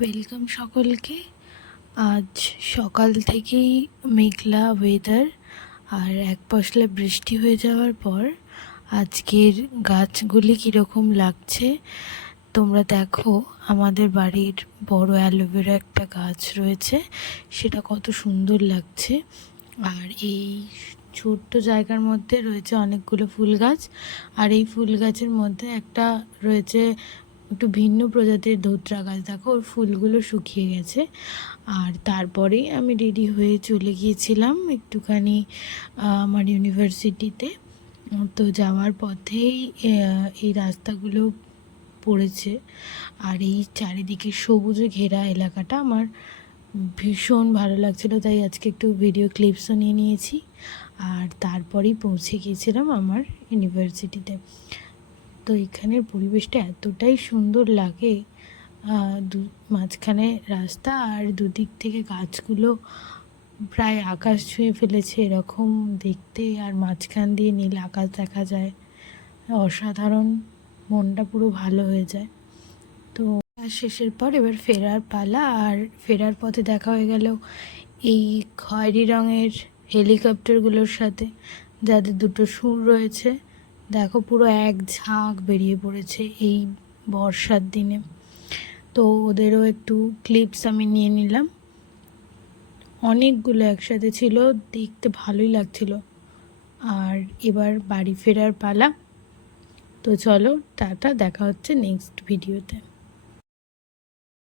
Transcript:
Welcome সকলকে। আজ সকাল থেকেই মেঘলা ওয়েদার আর এক পশলা বৃষ্টি হয়ে যাওয়ার পর আজকের গাছগুলি কীরকম লাগছে, তোমরা দেখো, আমাদের বাড়ির বড় অ্যালোভেরা একটা গাছ রয়েছে, সেটা কত সুন্দর লাগছে। আর এই ছোট্ট জায়গার মধ্যে রয়েছে অনেকগুলো ফুল গাছ, আর এই ফুল গাছের মধ্যে একটা রয়েছে একটু ভিন্ন প্রজাতির ধোত্রা গাছ। দেখো, ওর ফুলগুলো শুকিয়ে গেছে। আর তারপরেই আমি রেডি হয়ে চলে গিয়েছিলাম একটুখানি আমার ইউনিভার্সিটিতে। তো যাওয়ার পথেই এই রাস্তাগুলো পড়েছে। আর এই চারিদিকে সবুজে ঘেরা এলাকাটা আমার ভীষণ ভালো লাগছিল। তাই আজকে একটু ভিডিও ক্লিপসও নিয়ে নিয়েছি। আর তারপরেই পৌঁছে গিয়েছিলাম আমার ইউনিভার্সিটিতে। তো এখানের পরিবেশটা এতটাই সুন্দর লাগে দু, মাঝখানে রাস্তা আর দুদিক থেকে গাছগুলো প্রায় আকাশ ছুঁয়ে ফেলেছে এরকম দেখতে আর মাঝখান দিয়ে নীল আকাশ দেখা যায়। অসাধারণ, মনটা পুরো ভালো হয়ে যায়। তো শেষের পর এবার ফেরার পালা আর ফেরার পথে দেখা হয়ে গেল এই খয়েরি রঙের হেলিকপ্টারগুলোর সাথে, যাদের দুটো সুর রয়েছে। দেখো পুরো এক ঝাঁক বেরিয়ে পড়েছে এই বর্ষার দিনে। তো ওদেরও একটু ক্লিপস আমি নিয়ে নিলাম। অনেকগুলো একসাথে ছিল, দেখতে ভালোই লাগছিল। আর এবার বাড়ি ফেরার পালা। তো চলো টাটা, দেখা হচ্ছে নেক্সট ভিডিওতে